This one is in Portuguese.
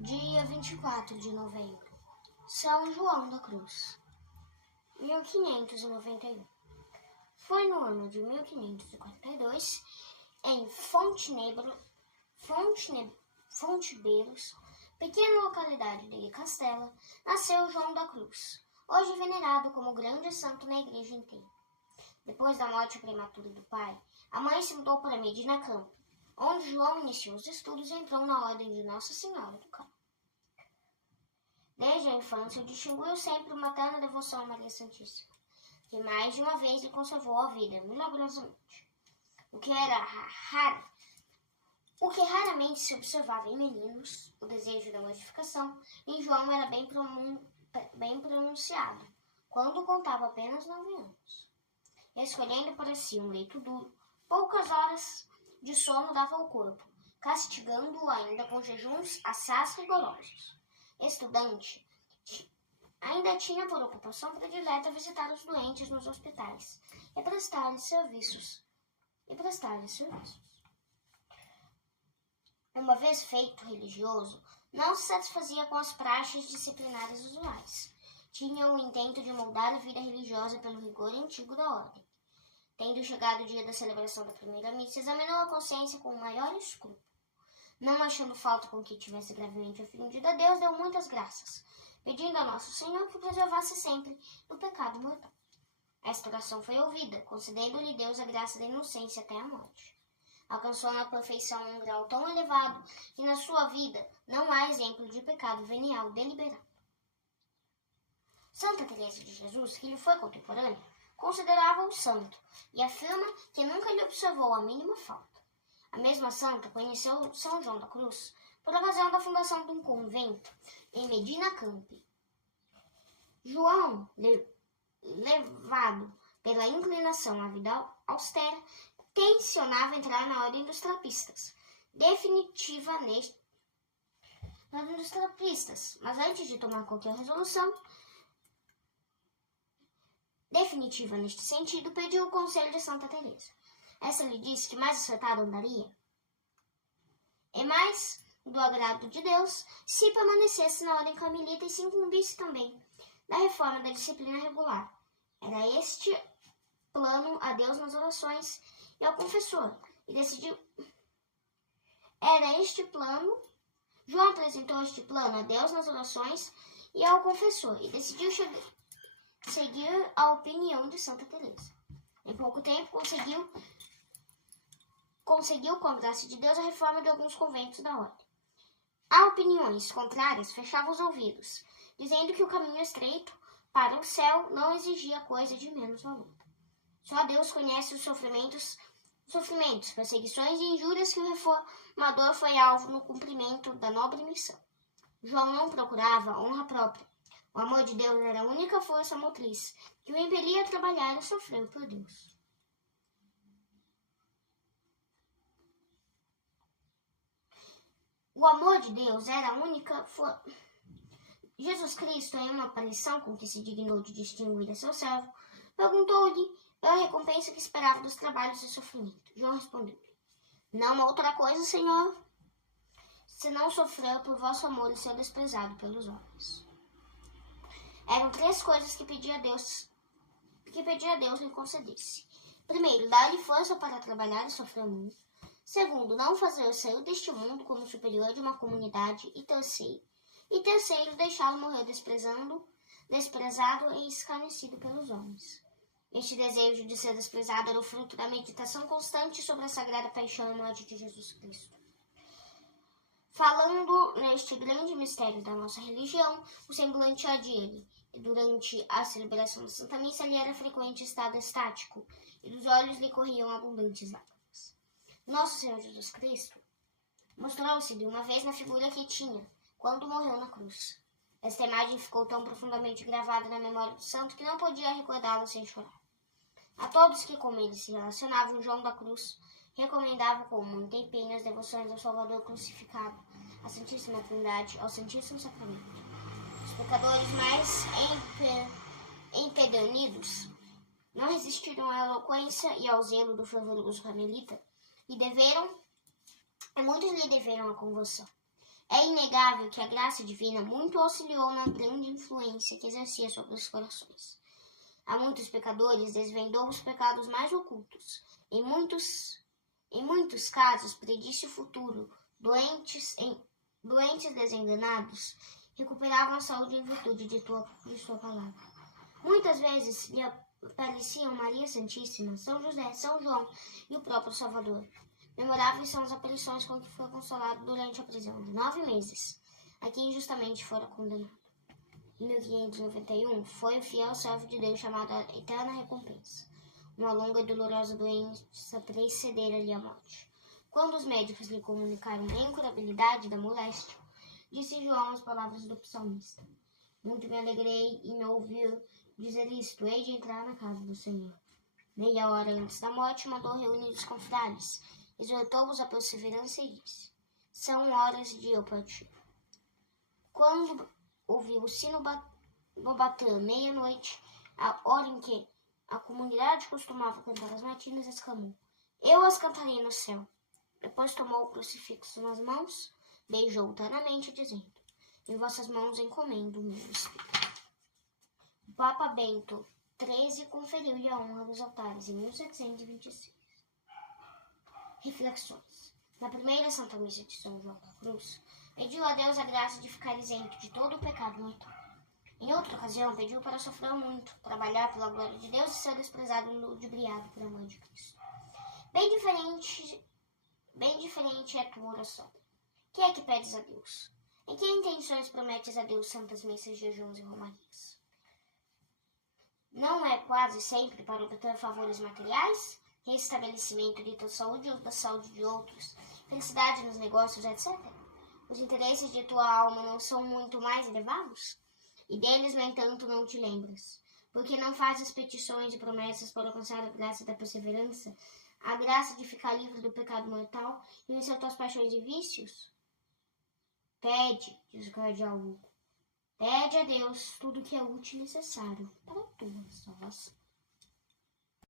Dia 24 de novembro, São João da Cruz, 1591. Foi no ano de 1542, em Fontebeiros, pequena localidade de Castela, nasceu João da Cruz, hoje venerado como grande santo na igreja inteira. Depois da morte prematura do pai, a mãe se mudou para Medina Campo, onde João iniciou os estudos e entrou na ordem de Nossa Senhora do Carmo. Desde a infância, distinguiu sempre uma terna devoção a Maria Santíssima, que mais de uma vez lhe conservou a vida milagrosamente. O que raramente se observava em meninos, o desejo da mortificação, em João era bem pronunciado, quando contava apenas 9 anos. Escolhendo para si um leito duro, poucas horas de sono dava ao corpo, castigando-o ainda com jejuns assaz rigorosos. Estudante, ainda tinha por ocupação predileta visitar os doentes nos hospitais e prestar-lhes serviços. Uma vez feito religioso, não se satisfazia com as praxes disciplinares usuais. Tinha o intento de moldar a vida religiosa pelo rigor antigo da ordem. Tendo chegado o dia da celebração da primeira missa, examinou a consciência com o maior escrúpulo. Não achando falta com que tivesse gravemente ofendido a Deus, deu muitas graças, pedindo a Nosso Senhor que o preservasse sempre do pecado mortal. Esta oração foi ouvida, concedendo-lhe Deus a graça da inocência até a morte. Alcançou na perfeição um grau tão elevado que na sua vida não há exemplo de pecado venial deliberado. Santa Teresa de Jesus, que lhe foi contemporânea, considerava-o santo e afirma que nunca lhe observou a mínima falta. A mesma santa conheceu São João da Cruz por ocasião da fundação de um convento em Medina Campi. João, levado pela inclinação à vida austera, tensionava entrar na ordem dos trapistas, mas antes de tomar qualquer resolução definitiva neste sentido, pediu o conselho de Santa Teresa. Essa lhe disse que mais acertado andaria, e mais do agrado de Deus, se permanecesse na ordem carmelita e se incumbisse também da reforma da disciplina regular. Era este plano a Deus nas orações e ao confessor, João apresentou este plano a Deus nas orações e ao confessor, e decidiu seguir a opinião de Santa Teresa. Em pouco tempo conseguiu com a graça de Deus a reforma de alguns conventos da ordem. A opiniões contrárias fechavam os ouvidos, dizendo que o caminho estreito para o céu não exigia coisa de menos valor. Só Deus conhece os sofrimentos, perseguições e injúrias que o reformador foi alvo no cumprimento da nobre missão. João não procurava honra própria. O amor de Deus era a única força motriz que o impelia a trabalhar e a sofrer por Deus. O amor de Deus era a única força. Jesus Cristo, em uma aparição com que se dignou de distinguir a seu servo, perguntou-lhe pela recompensa que esperava dos trabalhos e sofrimento. João respondeu-lhe: não outra coisa, Senhor, senão sofrer por vosso amor e ser desprezado pelos homens. Eram 3 coisas que pedia a Deus lhe concedesse. Primeiro, dar-lhe força para trabalhar e sofrer muito. Segundo, não fazer sair deste mundo como superior de uma comunidade. E terceiro, deixá-lo morrer desprezado e escarnecido pelos homens. Este desejo de ser desprezado era o fruto da meditação constante sobre a sagrada paixão e morte de Jesus Cristo. Falando neste grande mistério da nossa religião, o semblante ardia-lhe, e durante a celebração da Santa Missa lhe era frequente estado estático, e dos olhos lhe corriam abundantes lágrimas. Nosso Senhor Jesus Cristo mostrou-se de uma vez na figura que tinha, quando morreu na cruz. Esta imagem ficou tão profundamente gravada na memória do santo que não podia recordá-lo sem chorar. A todos que com ele se relacionavam, João da Cruz recomendava com muito empenho as devoções ao Salvador crucificado, à Santíssima Trindade, ao Santíssimo Sacramento. Os pecadores mais empedernidos não resistiram à eloquência e ao zelo do fervoroso carmelita, e muitos lhe deveram a conversão. É inegável que a graça divina muito auxiliou na grande influência que exercia sobre os corações. A muitos pecadores desvendou os pecados mais ocultos. Em muitos casos, predisse o futuro. Doentes desenganados recuperavam a saúde em virtude de sua palavra. Muitas vezes lhe apareciam Maria Santíssima, São José, São João e o próprio Salvador. Memoráveis são as aparições com que foi consolado durante a prisão de 9 meses, a que injustamente fora condenado. Em 1591, foi o fiel servo de Deus chamado a Eterna Recompensa. Uma longa e dolorosa doença precedera-lhe a morte. Quando os médicos lhe comunicaram a incurabilidade da moléstia, disse João as palavras do psalmista: Muito me alegrei em ouvir dizer isto, hei de entrar na casa do Senhor. Meia hora antes da morte, mandou reunir os confidades, exortou-os à perseverança e disse: São horas de eu partir. Quando ouviu o sino bater meia-noite, a hora em que a comunidade costumava cantar as matinas, exclamou: Eu as cantarei no céu. Depois tomou o crucifixo nas mãos, beijou-o ternamente, dizendo: Em vossas mãos encomendo o meu espírito. O Papa Bento XIII conferiu-lhe a honra dos altares em 1726. Reflexões. Na primeira Santa Missa de São João da Cruz, pediu a Deus a graça de ficar isento de todo o pecado mortal. Em outra ocasião, pediu para sofrer muito, trabalhar pela glória de Deus e ser desprezado e ludibriado por amor de Cristo. Bem diferente é a tua oração. Que é que pedes a Deus? Em que intenções prometes a Deus santas missas, jejuns e romarias? Não é quase sempre para obter favores materiais, restabelecimento de tua saúde ou da saúde de outros, felicidade nos negócios, etc.? Os interesses de tua alma não são muito mais elevados? E deles, no entanto, não te lembras, porque não fazes petições e promessas para alcançar a graça da perseverança, a graça de ficar livre do pecado mortal e vencer tuas paixões e vícios? Pede, diz o cardeal Hugo, pede a Deus tudo o que é útil e necessário para a tua salvação.